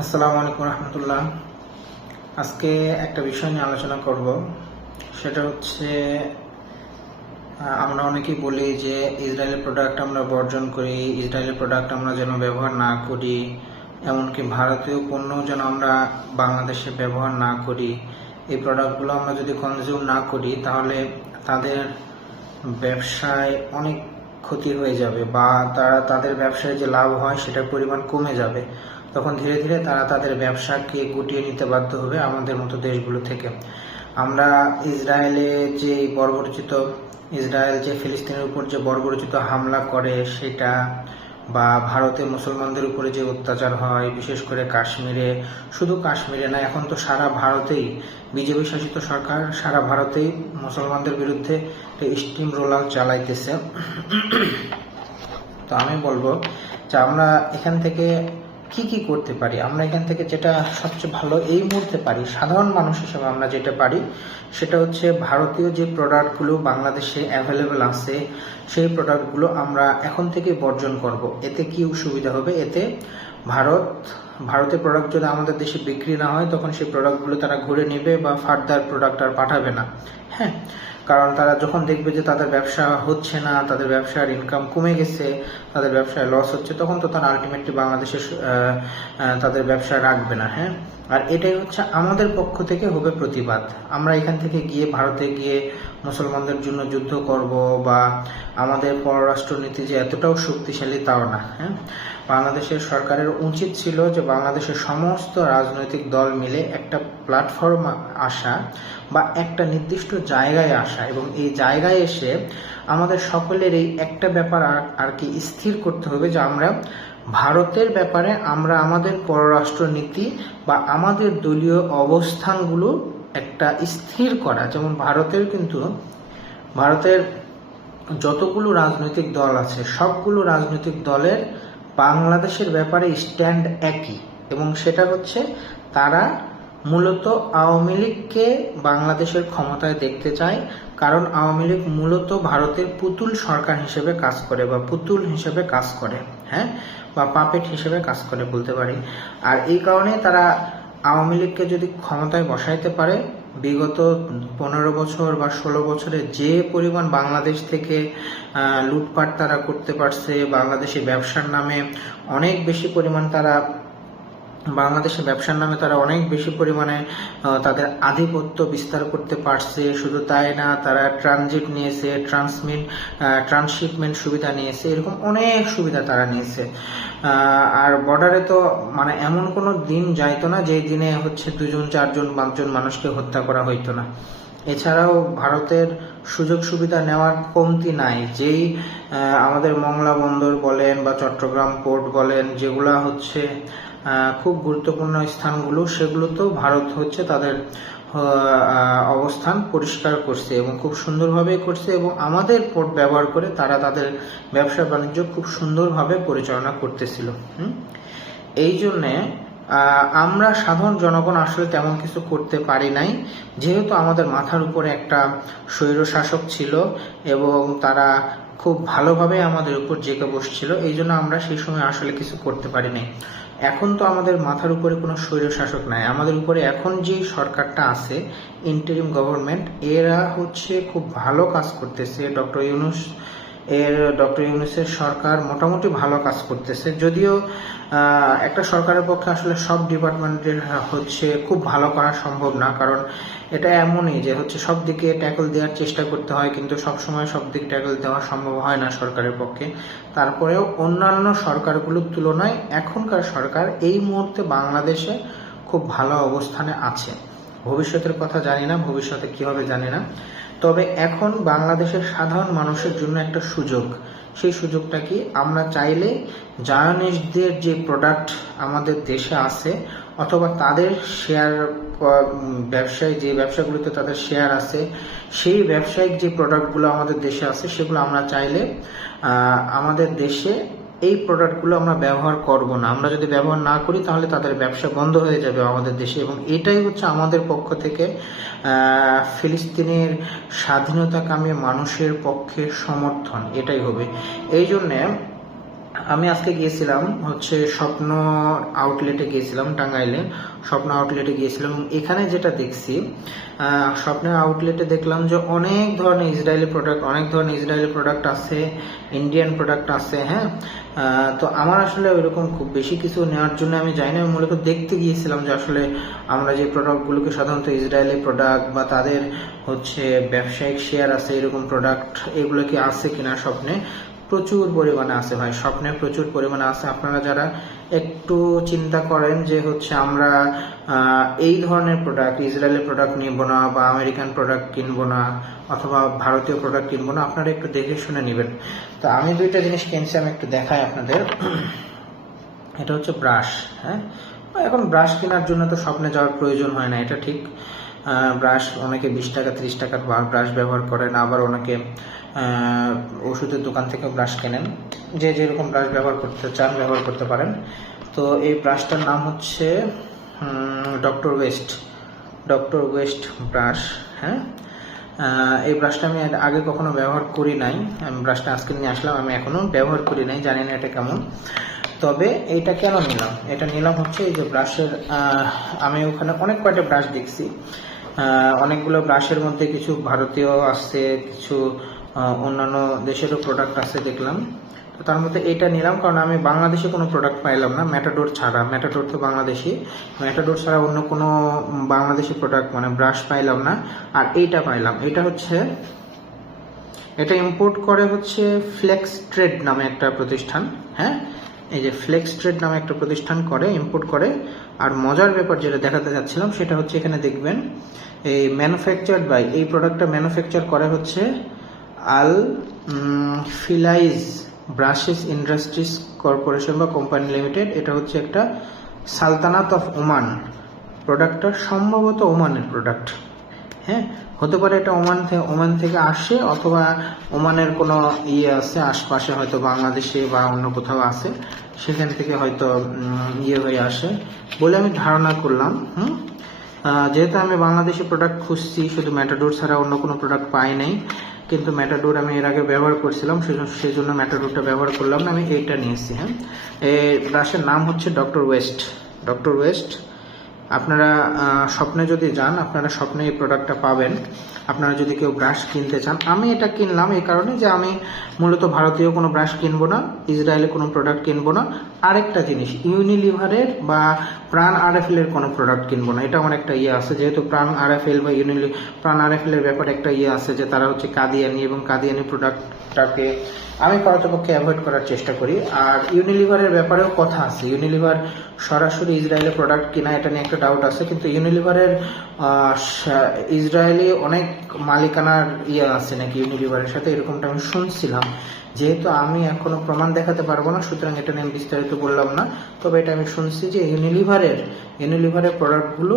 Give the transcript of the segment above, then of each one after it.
আসসালামু আলাইকুম রহমতুল্লাহ। আজকে একটা বিষয় নিয়ে আলোচনা করব। সেটা হচ্ছে আমরা অনেকেই বলি যে ইসরায়েলের প্রোডাক্ট আমরা বর্জন করি, ইসরায়েলের প্রোডাক্ট আমরা যেন ব্যবহার না করি, এমনকি ভারতীয় পণ্য যেন আমরা বাংলাদেশে ব্যবহার না করি। এই প্রোডাক্টগুলো আমরা যদি কনজিউম না করি, তাহলে তাদের ব্যবসায় অনেক ক্ষতি হয়ে যাবে বা তারা তাদের ব্যবসায় যে লাভ হয়, সেটার পরিমাণ কমে যাবে। তখন ধীরে ধীরে তারা তাদের ব্যবসাকে গুটিয়ে নিতে বাধ্য হবে আমাদের মতো দেশগুলো থেকে। আমরা ইসরায়েলে যে বর্বরচিত ইসরায়েল যে ফিলিস্তিনের উপর যে বর্বরচিত হামলা করে সেটা বা ভারতে মুসলমানদের উপরে যে অত্যাচার হয়, বিশেষ করে কাশ্মীরে, শুধু কাশ্মীরে না, এখন তো সারা ভারতেই বিজেপি শাসিত সরকার, সারা ভারতেই মুসলমানদের বিরুদ্ধে স্টিম রোলার চালাইতেছে। তো আমি বলব যে আমরা এখান থেকে কি কি করতে পারি? আমরা এখান থেকে যেটা সবচেয়ে ভালো এই মুহূর্তে পারি, সাধারণ মানুষ হিসেবে আমরা যেটা পারি, সেটা হচ্ছে ভারতীয় যে প্রোডাক্টগুলো বাংলাদেশে অ্যাভেলেবেল আছে, সেই প্রোডাক্টগুলো আমরা এখন থেকে বর্জন করব। এতে কি সুবিধা হবে? এতে ভারত, ভারতের প্রোডাক্ট যদি আমাদের দেশে বিক্রি না হয়, তখন সেই প্রোডাক্টগুলো তারা ঘুরে নেবে বা ফার্দার প্রোডাক্ট আর পাঠাবে না। হ্যাঁ? কারণ তারা যখন দেখবে যে তাদের ব্যবসা হচ্ছে না, তাদের ব্যবসার ইনকাম কমে গেছে, তাদের ব্যবসায় লস হচ্ছে, তখন তো তারা আলটিমেটলি বাংলাদেশে তাদের ব্যবসা রাখবে না হ্যাঁ? আর এটাই হচ্ছে আমাদের পক্ষ থেকে হবে প্রতিবাদ। আমরা এখান থেকে গিয়ে ভারতে গিয়ে মুসলমানদের জন্য যুদ্ধ করব বা আমাদের পররাষ্ট্রনীতি যে এতটাও শক্তিশালী তাও না হ্যাঁ? বাংলাদেশের সরকারের উচিত ছিল যে বাংলাদেশের সমস্ত রাজনৈতিক দল মিলে একটা প্ল্যাটফর্ম আসা বা একটা নির্দিষ্ট জায়গায় আসা এবং এই জায়গায় এসে আমাদের সকলের এই একটা ব্যাপার আর- কি স্থির করতে হবে যে আমরা ভারতের ব্যাপারে আমরা আমাদের পররাষ্ট্র নীতি বা আমাদের দলীয় অবস্থানগুলো একটা স্থির করা। যেমন ভারতের কিন্তু, ভারতের যতগুলো রাজনৈতিক দল আছে, সবগুলো রাজনৈতিক দলের বাংলাদেশের ব্যাপারে স্ট্যান্ড একই এবং সেটা হচ্ছে তারা মূলত আওয়ামী লীগকে বাংলাদেশের ক্ষমতায় দেখতে চায়, কারণ আওয়ামী লীগ মূলত ভারতের পুতুল সরকার হিসেবে কাজ করে বা পুতুল হিসেবে কাজ করে হ্যাঁ? বা পাপেট হিসেবে কাজ করে বলতে পারি। আর এই কারণে তারা আওয়ামী লীগকে যদি ক্ষমতায় বসাইতে পারে, বিগত পনেরো বছর বা ষোলো বছরে যে পরিমাণ বাংলাদেশ থেকে লুটপাট তারা করতে পারছে, বাংলাদেশি ব্যবসার নামে অনেক বেশি পরিমাণ তারা বাংলাদেশে ব্যবসার নামে তারা অনেক বেশি পরিমাণে তাদের আধিপত্য বিস্তার করতে পারছে। শুধু তাই না, তারা ট্রানজিট নিয়েছে ট্রান্সমিট ট্রান্সশিপমেন্ট সুবিধা নিয়েছে। এরকম অনেক সুবিধা তারা নিয়েছে। আর বর্ডারে তো মানে এমন কোনো দিন যাইতো না যে দিনে হচ্ছে দুজন, চারজন, পাঁচজন মানুষকে হত্যা করা হইতো না। এছাড়াও ভারতের সুযোগ সুবিধা নেওয়ার কমতি নাই। যেই আমাদের মংলা বন্দর বলেন বা চট্টগ্রাম পোর্ট বলেন, যেগুলা হচ্ছে খুব গুরুত্বপূর্ণ স্থানগুলো সেগুলো তো ভারত হচ্ছে তাদের অবস্থান পরিষ্কার করছে এবং খুব সুন্দরভাবে করছে এবং আমাদের পোর্ট ব্যবহার করে তারা তাদের ব্যবসা বাণিজ্য খুব সুন্দরভাবে পরিচালনা করতেছিল? এই জন্যে আমরা সাধারণ জনগণ আসলে তেমন কিছু করতে পারি নাই যেহেতু আমাদের মাথার উপরে একটা স্বৈরশাসক ছিল এবং তারা খুব ভালোভাবে আমাদের উপর জেগে বসছিল, এই জন্য আমরা সেই সময় আসলে কিছু করতে পারি নাই এখন তো আমাদের মাথার উপরে কোনো স্বৈরশাসক নাই। আমাদের উপরে এখন যে সরকারটা আছে ইন্টারিম গভর্নমেন্ট এরা হচ্ছে খুব ভালো কাজ করতেছে। ডক্টর ইউনুস, এর, ডক্টর ইউনুসের সরকার মোটামুটি ভালো কাজ করতেছে। যদিও একটা সরকারের পক্ষে আসলে সব ডিপার্টমেন্টের হচ্ছে খুব ভালো করা সম্ভব না। কারণ এটা এমনই যে হচ্ছে সব দিকে ট্যাকল দেওয়ার চেষ্টা করতে হয়, কিন্তু সব সময় সব দিক ট্যাকল দেওয়া সম্ভব হয় না সরকারের পক্ষে। তারপরেও অন্যান্য সরকারগুলোর তুলনায় এখনকার সরকার এই মুহূর্তে বাংলাদেশে খুব ভালো অবস্থানে আছে। ভবিষ্যতের কথা জানি না, ভবিষ্যতে কি হবে জানি না। তবে এখন বাংলাদেশের সাধারণ মানুষের জন্য একটা সুযোগ। সেই সুযোগটা কি? আমরা চাইলে জায়নিস্টদের যে প্রোডাক্ট আমাদের দেশে আছে অথবা তাদের শেয়ার ব্যবসায় যে ব্যবসাগুলিতে তাদের শেয়ার আছে, সেই ব্যবসায়িক যে প্রোডাক্টগুলো আমাদের দেশে আছে, সেগুলো আমরা চাইলে আমাদের দেশে এই প্রোডাক্টগুলো আমরা ব্যবহার করব না। আমরা যদি ব্যবহার না করি, তাহলে তাদের ব্যবসা বন্ধ হয়ে যাবে আমাদের দেশে। এবং এটাই হচ্ছে আমাদের পক্ষ থেকে ফিলিস্তিনের স্বাধীনতাকামী মানুষের পক্ষে সমর্থন। এটাই হবে। এই জন্যে আমি আজকে গিয়েছিলাম হচ্ছে স্বপ্ন আউটলেটে গিয়েছিলাম টাঙ্গাইলে। স্বপ্ন আউটলেটে গিয়েছিলাম। এখানে যেটা দেখছি আহ, স্বপ্নের আউটলেটে দেখলাম যে অনেক ধরনের ইসরায়েলি প্রোডাক্ট অনেক ধরনের ইসরায়েলি প্রোডাক্ট আছে ইন্ডিয়ান প্রোডাক্ট আছে হ্যাঁ? তো আমার আসলে ওইরকম খুব বেশি কিছু নেওয়ার জন্য আমি যাই না মূলত দেখতে গিয়েছিলাম যে আসলে আমরা যে প্রোডাক্টগুলোকে সাধারণত ইসরায়েলি প্রোডাক্ট বা তাদের হচ্ছে ব্যবসায়িক শেয়ার আছে এরকম প্রোডাক্ট এগুলো কি আছে কিনা স্বপ্নে। প্রচুর পরিমাণে আছে ভাই, স্বপ্নে প্রচুর পরিমাণে আছে। আপনারা যারা একটু চিন্তা করেন যে হচ্ছে আমরা এই ধরনের প্রোডাক্ট ইসরায়েলের প্রোডাক্ট নিব না বা আমেরিকান প্রোডাক্ট কিনবো না অথবা ভারতীয় প্রোডাক্ট কিনবো না, আপনারা একটু দেখে শুনে নেবেন। তো আমি দুইটা জিনিস কিনছি, আমি একটু দেখাই আপনাদের। এটা হচ্ছে ব্রাশ হ্যাঁ? এখন ব্রাশ কেনার জন্য তো স্বপ্নে যাওয়ার প্রয়োজন হয় না, এটা ঠিক। ব্রাশ অনেকে বিশ টাকা, ত্রিশ টাকার ব্রাশ ব্যবহার করেন, আবার অনেকে ওষুধের দোকান থেকে ব্রাশ কেনেন। যে যেরকম ব্রাশ ব্যবহার করতে চান, ব্যবহার করতে পারেন। তো এই ব্রাশটার নাম হচ্ছে Doctor West Doctor West brush হ্যাঁ? এই ব্রাশটা আমি আগে কখনো ব্যবহার করি নাই। আমি ব্রাশটা আজকে নিয়ে আসলাম, আমি এখনও ব্যবহার করি নাই, জানি না এটা কেমন। তবে এটা কেন নিলাম? এটা নিলাম হচ্ছে এই যে ব্রাশের আমি ওখানে অনেক কয়টা ব্রাশ দেখছি। অনেকগুলো ব্রাশের মধ্যে কিছু ভারতীয় আছে, কিছু অন্যান্য দেশেরও প্রোডাক্ট আছে দেখলাম। তো তার মধ্যে এটা নিলাম, কারণ আমি বাংলাদেশে কোনো প্রোডাক্ট পাইলাম না ম্যাটাডোর ছাড়া। ম্যাটাডোর তো বাংলাদেশি। ম্যাটাডোর ছাড়া অন্য কোনো বাংলাদেশি প্রোডাক্ট মানে ব্রাশ পাইলাম না। আর এইটা পাইলাম। এটা হচ্ছে, এটা ইম্পোর্ট করে হচ্ছে ফ্লেক্স ট্রেড নামে একটা প্রতিষ্ঠান হ্যাঁ? এই যে ফ্লেক্স ট্রেড নামে একটা প্রতিষ্ঠান করে ইম্পোর্ট করে। আর মজার ব্যাপার যেটা দেখাতে যাচ্ছিলাম সেটা হচ্ছে এখানে দেখবেন, এই ম্যানুফ্যাকচার বাই এই প্রোডাক্টটা ম্যানুফ্যাকচার করে হচ্ছে আল ফিলাইজ ব্রাশেস ইন্ডাস্ট্রিজ কর্পোরেশন বা কোম্পানি লিমিটেড, এটা হচ্ছে একটা সালতানাত অফ ওমান। প্রোডাক্টটা সম্ভবত ওমানের প্রোডাক্ট। হ্যাঁ হতে পারে এটা ওমান থেকে ওমান থেকে আসে অথবা ওমানের কোনো ইয়ে আছে, আশপাশে হয়তো বাংলাদেশে বা অন্য কোথাও আছে, সেখান থেকে হয়তো ইয়ে হয়ে আসে বলে আমি ধারণা করলাম, হুম? যেহেতু আমি বাংলাদেশি প্রোডাক্ট খুঁজছি, শুধু ম্যাটাডোর ছাড়া অন্য কোনো প্রোডাক্ট পাই নাই কিন্তু ম্যাটাডোর আমি এর আগে ব্যবহার করছিলাম সেই জন্য ম্যাটাডোরটা ব্যবহার করলাম না, আমি এইটা নিয়েছি হ্যাঁ? এই ব্রাশের নাম হচ্ছে ডক্টর ওয়েস্ট ডক্টর ওয়েস্ট আপনারা স্বপ্নে যদি যান, আপনারা স্বপ্নে এই প্রোডাক্টটা পাবেন। আপনারা যদি কেউ ব্রাশ কিনতে চান, আমি এটা কিনলাম এই কারণে যে আমি মূলত ভারতীয় কোনো ব্রাশ কিনবো না ইসরায়েলে কোনো প্রোডাক্ট কিনবো না। আরেকটা জিনিস ইউনিলিভারের বা প্রাণ আরএফএল এর কোনো প্রোডাক্ট কিনবো না। এটা আমার একটা ইয়ে আছে, যেহেতু প্রাণ আরএফএল বা ইউনিলি প্রাণ আরএফএল এর ব্যাপারে একটা ইয়ে আছে যে তারা হচ্ছে কাদিয়ানি এবং কাদিয়ানি প্রোডাক্টটাকে আমি পারতপক্ষে অ্যাভয়েড করার চেষ্টা করি। আর ইউনিলিভারের ব্যাপারেও কথা আছে। ইউনিলিভার সরাসরি ইসরায়েলের প্রোডাক্ট কিনা এটা নিয়ে একটা ডাউট আছে, কিন্তু ইউনিলিভারের ইসরায়েলি অনেক মালিকানার ইয়ে আছে নাকি ইউনিলিভারের সাথে? এরকমটা আমি শুনছিলাম। যেহেতু আমি এখনও প্রমাণ দেখাতে পারব না, সুতরাং এটা নিয়ে আমি বিস্তারিত বললাম না। তবে এটা আমি শুনছি যে ইউনিলিভারের ইউনিলিভারের প্রোডাক্টগুলো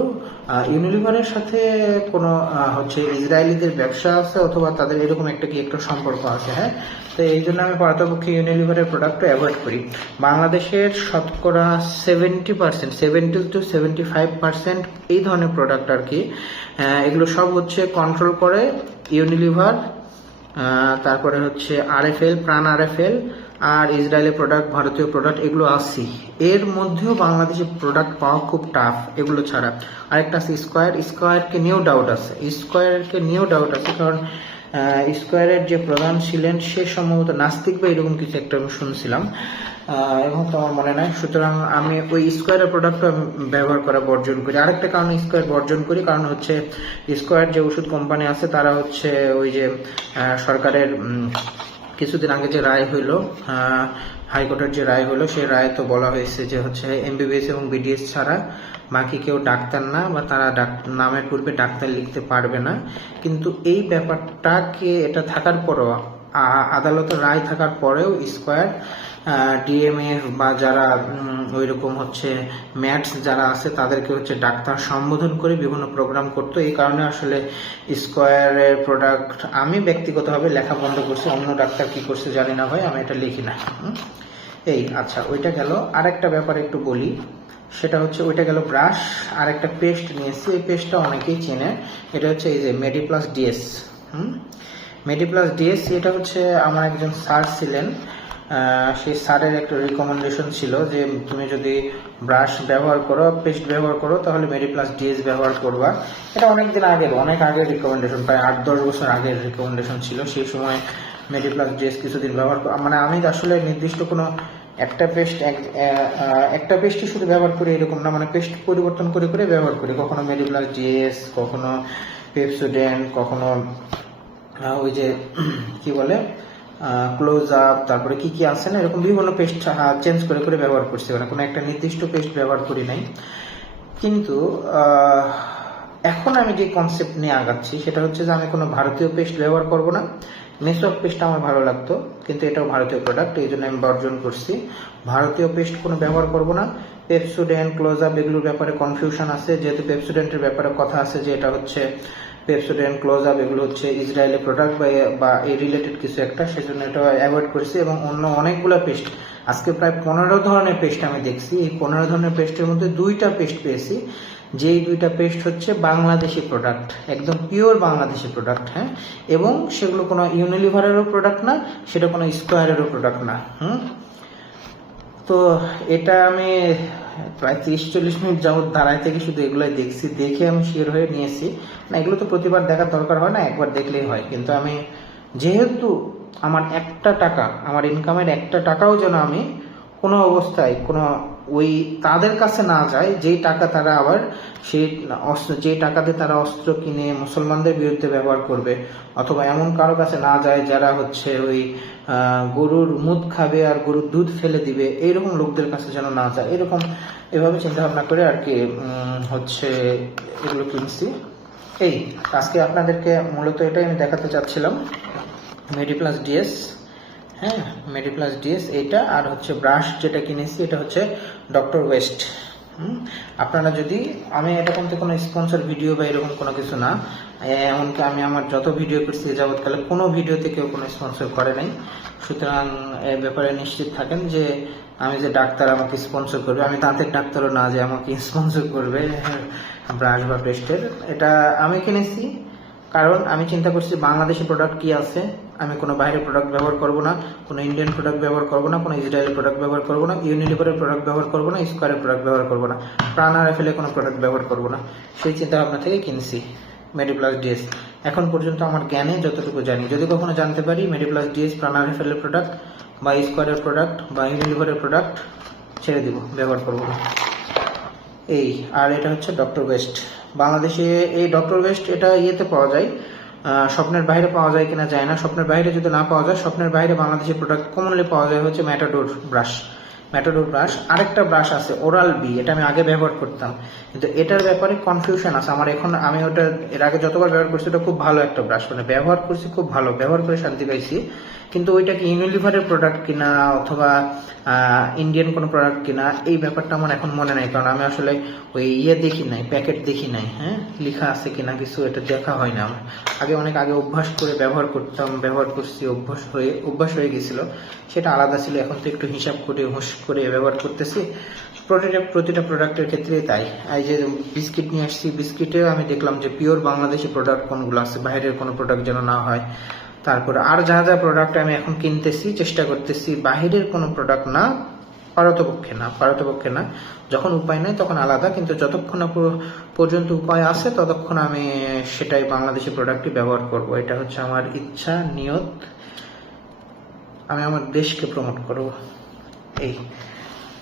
ইউনিলিভারের সাথে কোনো হচ্ছে ইসরায়েলিদের ব্যবসা আছে অথবা তাদের এরকম একটা কি একটা সম্পর্ক আছে হ্যাঁ? তো এই জন্য আমি পারতপক্ষে ইউনিলিভারের প্রোডাক্টটা অ্যাভয়েড করি। বাংলাদেশের শতকরা seventy percent seventy two seventy five percent এই ধরনের প্রোডাক্ট আর কি এগুলো সব হচ্ছে কন্ট্রোল করে ইউনিলিভার তারপরে হচ্ছে আর এফ এল প্রাণ আর এফ এল আর ইসরায়েলের প্রোডাক্ট ভারতীয় প্রোডাক্ট এগুলো আসি এর মধ্যেও বাংলাদেশের প্রোডাক্ট পাওয়া খুব টাফ এগুলো ছাড়া। আরেকটা আছে স্কোয়ার স্কোয়ারকে নিয়েও ডাউট আছে। স্কোয়ারকে নিয়েও ডাউট আছে কারণ স্কোয়ারের যে প্রধান ছিলেন, সে সম্ভবত নাস্তিক বা এরকম কিছু একটা আমি শুনছিলাম। এবং তো আমার মনে নাই। সুতরাং আমি ওই স্কোয়ারের প্রোডাক্ট ব্যবহার করা বর্জন করি। আরেকটা কারণে স্কোয়ার বর্জন করি, কারণ হচ্ছে স্কোয়ার যে ওষুধ কোম্পানি আছে, তারা হচ্ছে ওই যে সরকারের কিছুদিন আগে যে রায় হইল হাইকোর্টের যে রায় হলো সেই রায় তো বলা হয়েছে যে হচ্ছে এমবিবিএস এবং বিডিএস ছাড়া বাকি কেউ ডাক্তার না বা তারা নামের পূর্বে ডাক্তার লিখতে পারবে না। কিন্তু এই ব্যাপারটাকে, এটা থাকার পরও আদালতের রায় থাকার পরেও স্কোয়ার ডিএমএফ বা যারা ওই রকম হচ্ছে ম্যাটস যারা আছে তাদেরকে হচ্ছে ডাক্তার সম্বোধন করে বিভিন্ন প্রোগ্রাম করতো। এই কারণে আসলে স্কোয়ারের প্রোডাক্ট আমি ব্যক্তিগতভাবে লেখা বন্ধ করছি, অন্য ডাক্তার কি করছে জানি না ভাই, আমি এটা লিখি না? এই আচ্ছা ওইটা গেল। আরেকটা ব্যাপার একটু বলি, সেটা হচ্ছে ওইটা গেল ব্রাশ আর একটা পেস্ট নিয়েছি এই পেস্টটা অনেকেই চেনে, এটা হচ্ছে এই যে মেডিপ্লাস ডিএস হুম? মেডিপ্লাস ডিএস এটা হচ্ছে আমার একজন স্যার ছিলেন। সেই স্যারের একটা রিকমেন্ডেশন ছিল যে তুমি যদি ব্রাশ ব্যবহার করো পেস্ট ব্যবহার করো, তাহলে মেডি প্লাস ডিএস ব্যবহার করবা। এটা অনেক দিন আগের অনেক আগের রিকমেন্ডেশন প্রায় আট দশ বছর আগের রিকমেন্ডেশন ছিল। সেই সময় মেডিপ্লাস ডিএস কিছুদিন ব্যবহার মানে আমি আসলে নির্দিষ্ট কোনো একটা পেস্ট একটা পেস্টই শুধু ব্যবহার করি এরকম না মানে পেস্ট পরিবর্তন করে করে ব্যবহার করি। কখনো মেডি প্লাস ডিএস কখনো পেপসোডেন্ট কখনো ওই যে, কি বলে ক্লোজ আপ তারপরে কি কি আছে না, এরকম বিভিন্ন পেস্ট চেঞ্জ করে করে ব্যবহার করছি। মানে কোনো একটা নির্দিষ্ট পেস্ট ব্যবহার করি নাই। কিন্তু এখন আমি যে কনসেপ্ট নিয়ে আগাচ্ছি, সেটা হচ্ছে যে আমি কোনো ভারতীয় পেস্ট ব্যবহার করব না। মেসওয়াক পেস্ট আমার ভালো লাগতো, কিন্তু এটাও ভারতীয় প্রোডাক্ট এই জন্য আমি বর্জন করছি। ভারতীয় পেস্ট কোনো ব্যবহার করব না। পেপসুডেন্ট ক্লোজ আপ এগুলোর ব্যাপারে কনফিউশন আছে। যেহেতু পেপসুডেন্টের ব্যাপারে কথা আছে যে এটা হচ্ছে পেপসোডেন্ট ক্লোজ আপ এগুলো হচ্ছে ইসরায়েলের প্রোডাক্ট বা এই রিলেটেড কিছু একটা, সেজন্য এটা অ্যাভয়েড করেছি এবং অন্য অনেকগুলো পেস্ট আজকে প্রায় পনেরো ধরনের পেস্ট আমি দেখছি। এই পনেরো ধরনের পেস্টের মধ্যে দুইটা পেস্ট পেয়েছি। যেই দুইটা পেস্ট হচ্ছে বাংলাদেশি প্রোডাক্ট একদম পিওর বাংলাদেশি প্রোডাক্ট হ্যাঁ? এবং সেগুলো কোনো ইউনিলিভারেরও প্রোডাক্ট না, সেটা কোনো স্কোয়ারেরও প্রোডাক্ট না, হুম? তো এটা আমি প্রায় তিরিশ চল্লিশ মিনিট যাবত দাঁড়ায় থেকে শুধু এগুলোই দেখছি। দেখে আমি শিওর হয়ে নিয়েছি। না, এগুলো তো প্রতিবার দেখার দরকার হয় না, একবার দেখলেই হয়। কিন্তু আমি যেহেতু আমার একটা টাকা, আমার ইনকামের একটা টাকাও যেন আমি কোনো অবস্থায়, কোনো ওই তাদের কাছে না যায়, যেই টাকা তারা আবার সেই অস্ত্র যে টাকাতে তারা অস্ত্র কিনে মুসলমানদের বিরুদ্ধে ব্যবহার করবে, অথবা এমন কারও কাছে না যায় যারা হচ্ছে ওই গরুর মুদ খাবে আর গরুর দুধ ফেলে দিবে, এইরকম লোকদের কাছে যেন না যায়। এরকম, এভাবে চিন্তা ভাবনা করে আর কি হচ্ছে এগুলো কিনছি। এই, আজকে আপনাদেরকে মূলত এটাই আমি দেখাতে চাচ্ছিলাম। মেডিপ্লাস ডিএস হ্যাঁ মেডিপ্লাস ডিএস এইটা আর হচ্ছে ব্রাশ যেটা কিনেছি, এটা হচ্ছে ডক্টর ওয়েস্ট আপনারা যদি, আমি এটা কিন্তু কোনো স্পন্সর ভিডিও বা এরকম কোনো কিছু না এমনকি আমি আমার যত ভিডিও করছি যাবৎকালে কোনো ভিডিওতে কেউ কোনো স্পন্সর করে নাই। সুতরাং এই ব্যাপারে নিশ্চিত থাকেন যে, আমি যে ডাক্তার আমাকে স্পন্সর করবে, আমি দাঁতের ডাক্তারও না যে আমাকে স্পন্সর করবে ব্রাশ বা পেস্টের এটা আমি কিনেছি, কারণ আমি চিন্তা করছি বাংলাদেশি প্রোডাক্ট কি আছে আমি কোনো বাইরের প্রোডাক্ট ব্যবহার করব না, কোনো ইন্ডিয়ান প্রোডাক্ট ব্যবহার করব না, কোনো ইসরায়েলি প্রোডাক্ট ব্যবহার করব না ইউনিলিভারের প্রোডাক্ট ব্যবহার করব না স্কোয়ারের প্রোডাক্ট ব্যবহার করব না প্রাণা রাফেলে কোনো প্রোডাক্ট ব্যবহার করব না। সেই চিন্তা ভাবনা থেকে কিনছি মেডিপ্লাস ডিএস এখন পর্যন্ত আমার জ্ঞানে যতটুকু জানি, যদি কখনো জানতে পারি মেডিপ্লাস ডিএস প্রাণা রাফেলের প্রোডাক্ট বা স্কোয়ারের প্রোডাক্ট বা ইউনিলিভারের প্রোডাক্ট ছেড়ে দিব, ব্যবহার করব না। এই, আর এটা হচ্ছে ডক্টর ওয়েস্ট বাংলাদেশে এই ডক্টর ওয়েস্ট এটা ইয়েতে পাওয়া যায় স্বপ্নের বাইরে পাওয়া যায় কিনা যায় না। স্বপ্নের বাইরে যদি না পাওয়া যায়, স্বপ্নের বাইরে বাংলাদেশের প্রোডাক্ট কমনলি পাওয়া যায় হচ্ছে ম্যাটাডোর ব্রাশ ম্যাটাডোর ব্রাশ আরেকটা ব্রাশ আছে ওরাল বি এটা আমি আগে ব্যবহার করতাম। কিন্তু এটার ব্যাপারে কনফিউশন আছে। আমার এখন, আমি ওটা, এর আগে যতবার ব্যবহার করছি, ওটা খুব ভালো একটা ব্রাশ মানে ব্যবহার করছি খুব ভালো, ব্যবহার করে শান্তি পাইছি। কিন্তু ওইটা কি ইউনিলিভারের প্রোডাক্ট কিনা অথবা ইন্ডিয়ান কোনো প্রোডাক্ট কিনা, এই ব্যাপারটা আমার এখন মনে নাই। কারণ আমি আসলে ওই ইয়ে দেখি নাই প্যাকেট দেখি নাই হ্যাঁ? লেখা আছে কিনা কিছু এটা দেখা হয় না আমার। আগে অনেক আগে অভ্যাস করে ব্যবহার করতাম, ব্যবহার করছি, অভ্যাস হয়ে অভ্যাস হয়ে গেছিল। সেটা আলাদা ছিল, এখন তো একটু হিসাব করে, হুঁশ করে ব্যবহার করতেছি। প্রতিটা প্রতিটা প্রোডাক্টের ক্ষেত্রেই তাই। এই যে বিস্কিট নিয়ে আসছি বিস্কিটেও আমি দেখলাম যে পিওর বাংলাদেশি প্রোডাক্ট কোনগুলো আছে, বাইরের কোনো প্রোডাক্ট যেন না হয়। তারপরে আর যা যা প্রোডাক্ট আমি এখন কিনতেছি, চেষ্টা করতেছি, বাহিরের কোনো প্রোডাক্ট না, পারতপক্ষে না পারতপক্ষে না। যখন উপায় নেই তখন আলাদা, কিন্তু যতক্ষণ না পর্যন্ত উপায় আছে, ততক্ষণ আমি সেটাই বাংলাদেশি প্রোডাক্টই ব্যবহার করব। এটা হচ্ছে আমার ইচ্ছা, নিয়ত। আমি আমার দেশকে প্রমোট করব। এই।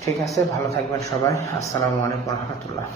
ঠিক আছে, ভালো থাকবেন সবাই। আসসালামু আলাইকুম রহমতুল্লাহ।